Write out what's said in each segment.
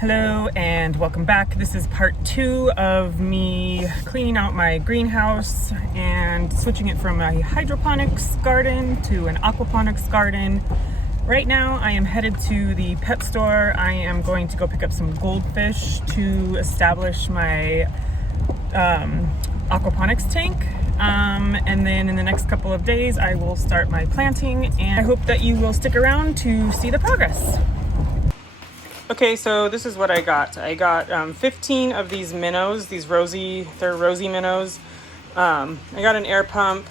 Hello and welcome back. This is part 2 of me cleaning out my greenhouse and switching it from a hydroponics garden to an aquaponics garden. Right now I am headed to the pet store. I am going to go pick up some goldfish to establish my aquaponics tank. And then in the next couple of days I will start my planting, and I hope that you will stick around to see the progress. Okay, so this is what I got. I got 15 of these minnows, they're rosy minnows. I got an air pump,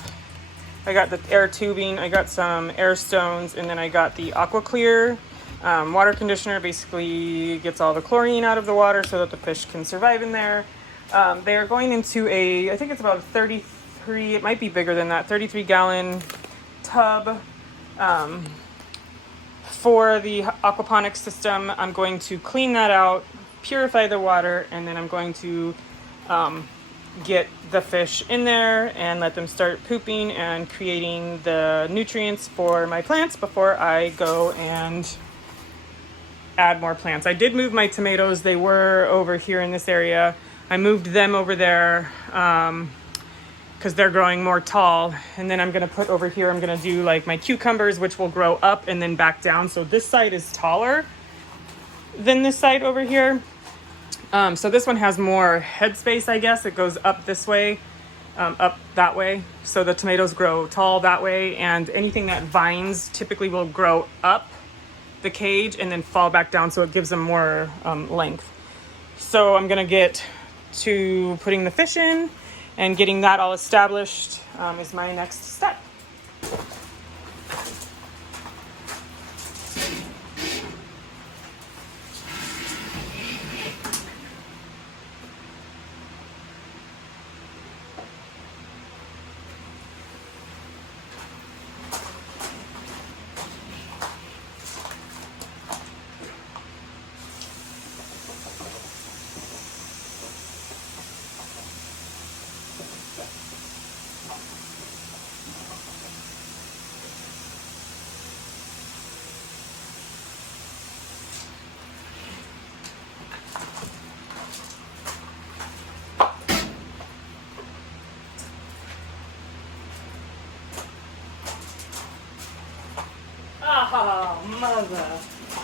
I got the air tubing, I got some air stones, and then I got the AquaClear water conditioner. Basically gets all the chlorine out of the water so that the fish can survive in there. They are going into I think it's about 33, it might be bigger than that, 33 gallon tub. For the aquaponics system, I'm going to clean that out, purify the water, and then I'm going to get the fish in there and let them start pooping and creating the nutrients for my plants before I go and add more plants. I did move my tomatoes. They were over here in this area. I moved them over there because they're growing more tall. And then I'm gonna put over here, I'm gonna do like my cucumbers, which will grow up and then back down. So this side is taller than this side over here. So this one has more headspace, I guess. It goes up this way, up that way. So the tomatoes grow tall that way, and anything that vines typically will grow up the cage and then fall back down, so it gives them more length. So I'm gonna get to putting the fish in, and getting that all established is my next step. Oh, mother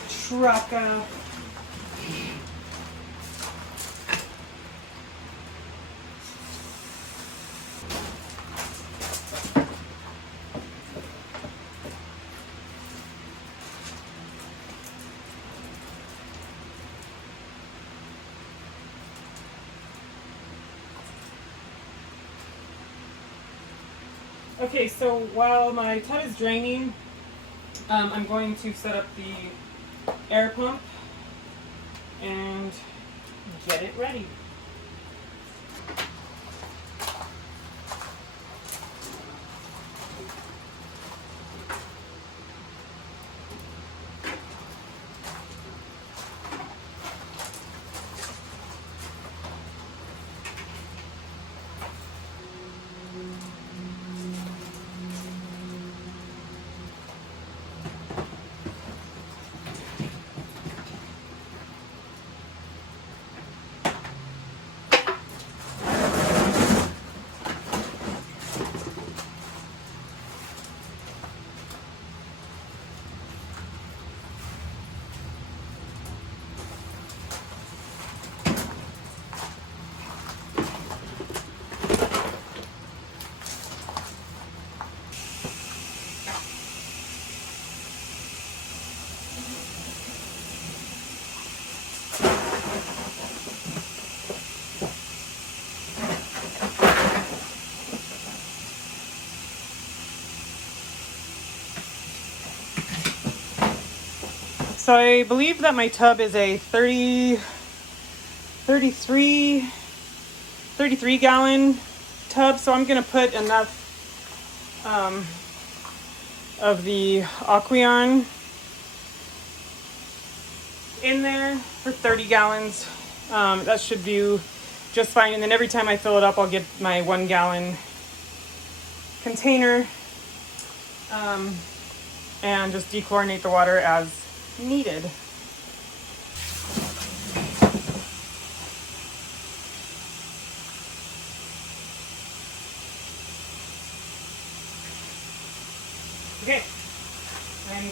trucker. Okay, so while my tub is draining, I'm going to set up the air pump and get it ready. So I believe that my tub is a 33 gallon tub. So I'm going to put enough of the Aqueon in there for 30 gallons. That should do just fine. And then every time I fill it up, I'll get my 1 gallon container and just dechlorinate the water as needed.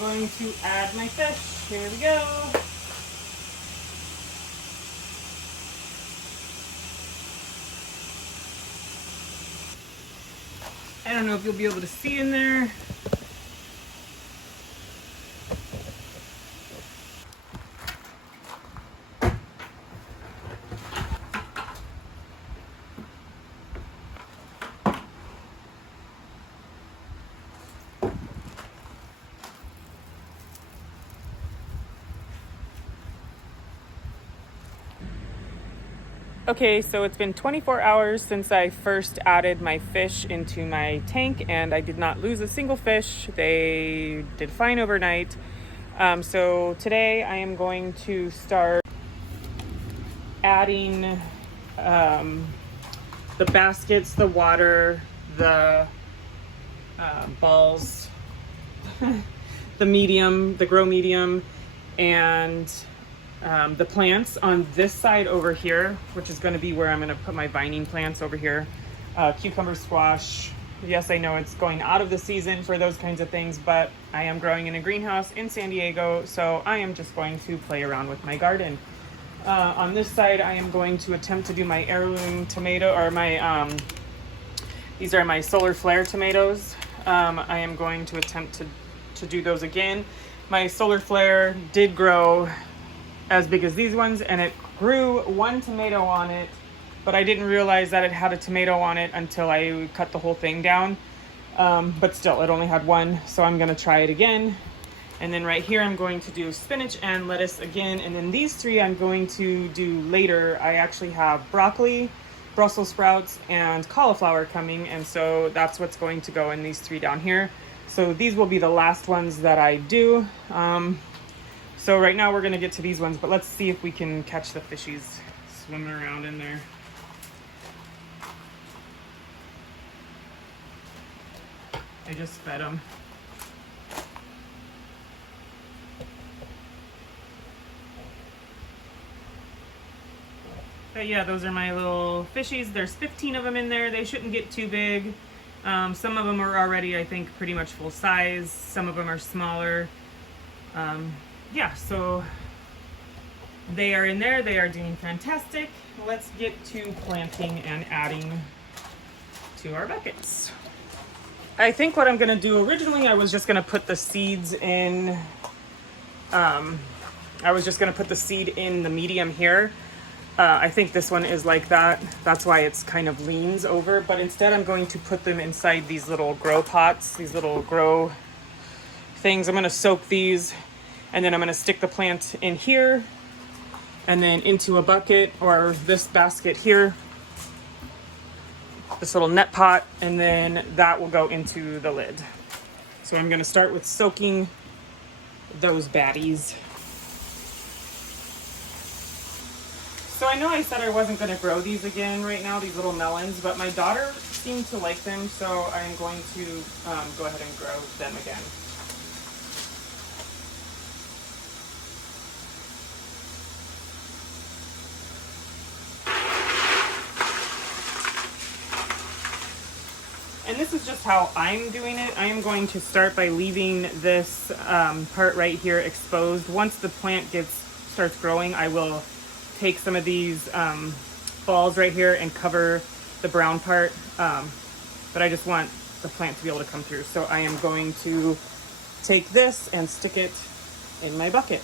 going to add my fish. Here we go. I don't know if you'll be able to see in there. Okay, so it's been 24 hours since I first added my fish into my tank, and I did not lose a single fish. They did fine overnight. So today I am going to start adding the baskets, the water, the balls, the medium, the grow medium, and the plants on this side over here, which is going to be where I'm going to put my vining plants over here. Cucumber, squash. Yes, I know it's going out of the season for those kinds of things, but I am growing in a greenhouse in San Diego, so I am just going to play around with my garden. On this side, I am going to attempt to do my heirloom tomato, or my, these are my solar flare tomatoes. I am going to attempt to do those again. My solar flare did grow as big as these ones, and it grew one tomato on it, but I didn't realize that it had a tomato on it until I cut the whole thing down. But still, it only had one, so I'm gonna try it again. And then right here, I'm going to do spinach and lettuce again. And then these three I'm going to do later. I actually have broccoli, Brussels sprouts, and cauliflower coming, and so that's what's going to go in these three down here. So these will be the last ones that I do. So right now we're gonna get to these ones, but let's see if we can catch the fishies swimming around in there. I just fed them. But yeah, those are my little fishies. There's 15 of them in there. They shouldn't get too big. Some of them are already, I think, pretty much full size. Some of them are smaller. Yeah, so they are in there. They are doing fantastic. Let's get to planting and adding to our buckets. I think what I'm gonna do, originally I was just gonna put the seeds in, I was just gonna put the seed in the medium here. I think this one is like that. That's why it's kind of leans over, but instead I'm going to put them inside these little grow pots, these little grow things. I'm gonna soak these, and then I'm gonna stick the plant in here and then into a bucket or this basket here, this little net pot, and then that will go into the lid. So I'm gonna start with soaking those baddies. So I know I said I wasn't gonna grow these again right now, these little melons, but my daughter seemed to like them, so I'm going to go ahead and grow them again. And this is just how I'm doing it. I am going to start by leaving this part right here exposed. Once the plant starts growing, I will take some of these balls right here and cover the brown part. But I just want the plant to be able to come through. So I am going to take this and stick it in my bucket.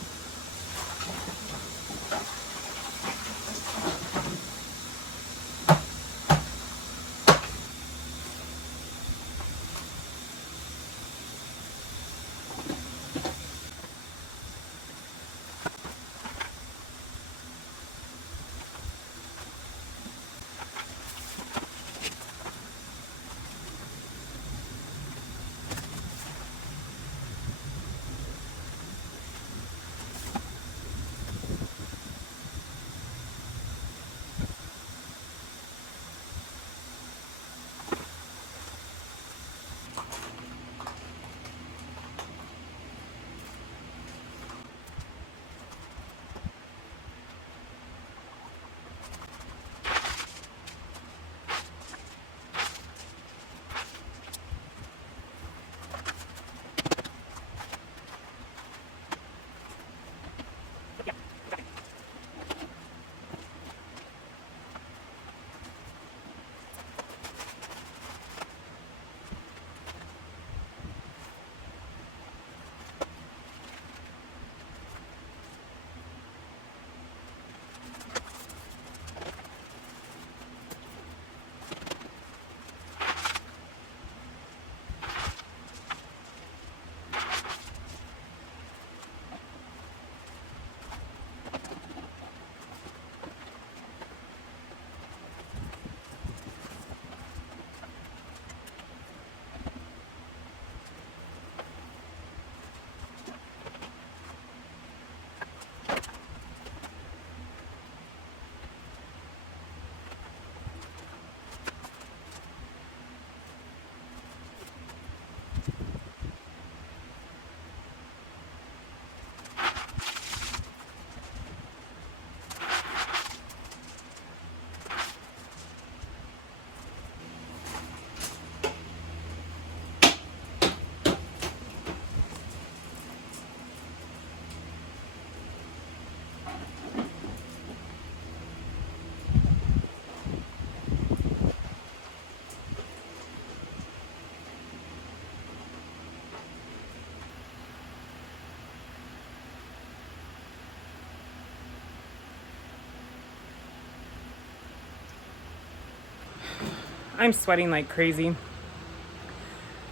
I'm sweating like crazy.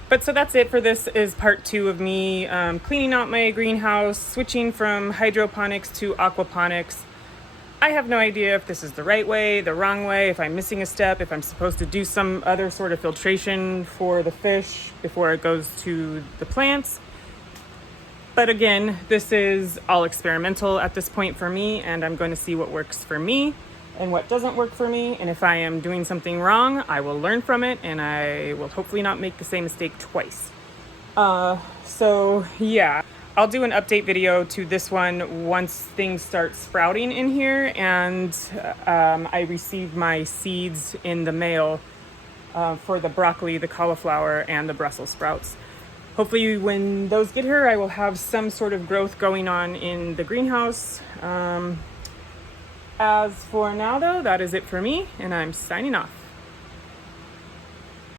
But so that's it for this, is part 2 of me cleaning out my greenhouse, switching from hydroponics to aquaponics. I have no idea if this is the right way, the wrong way, if I'm missing a step, if I'm supposed to do some other sort of filtration for the fish before it goes to the plants. But again, this is all experimental at this point for me, and I'm going to see what works for me and what doesn't work for me. And if I am doing something wrong, I will learn from it, and I will hopefully not make the same mistake twice. So yeah, I'll do an update video to this one once things start sprouting in here, and I receive my seeds in the mail for the broccoli, the cauliflower, and the Brussels sprouts. Hopefully when those get here, I will have some sort of growth going on in the greenhouse. As for now though, that is it for me, and I'm signing off.